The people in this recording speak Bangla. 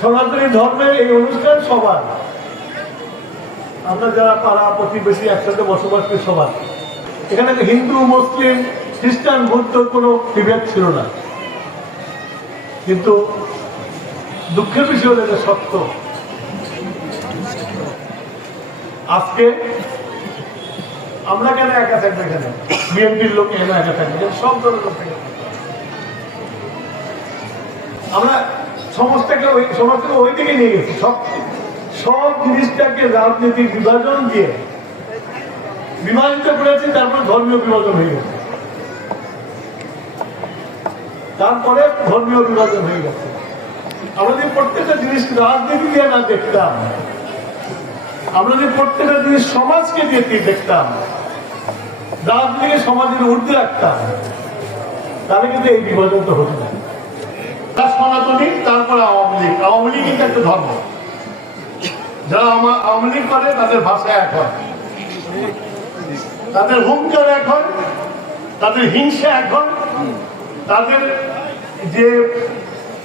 সনাতনী ধর্মের এই অনুষ্ঠান সবার। আমরা যারা পাড়া প্রতিবেশী একসাথে বসবাস করি সবার। এখানে হিন্দু, মুসলিম, খ্রিস্টান, বৌদ্ধ কোনো বিভেদ ছিল না। কিন্তু দুঃখের বিষয় হলো এটা সত্য। আজকে আমরা কেন একা থাকব এখানে? বিএনপির লোক কেন একা থাকবে? সব ধরনের লোক আমরা সমাজটাকে ওই সমাজটাকে ওই দিকে নিয়ে গেছি, সব সব জিনিসটাকে রাজনীতির বিভাজন দিয়ে বিভাজিত করেছি, তারপরে ধর্মীয় বিভাজন হয়ে গেছে। তারপরে ধর্মীয় বিভাজন হয়ে গেছে। আমাদের প্রত্যেকটা জিনিস রাজনীতি দিয়ে না দেখতাম। আমরা যদি প্রত্যেকটা জিনিস সমাজকে দিয়ে দেখতাম। রাজনীতিকে সমাজের ঊর্ধ্বে রাখতাম। তাহলে কিন্তু এই বিভাজনটা হতো না। তার সনাতনী তারপরে আওয়ামী লীগ। আওয়ামী লীগ কিন্তু একটা ধর্ম। যারা আমা- আওয়ামী লীগ করে, তাদের ভাষা এক হয়। তাদের হুঙ্কার এক হয়, তাদের হিংসা এক হয়। তাদের যে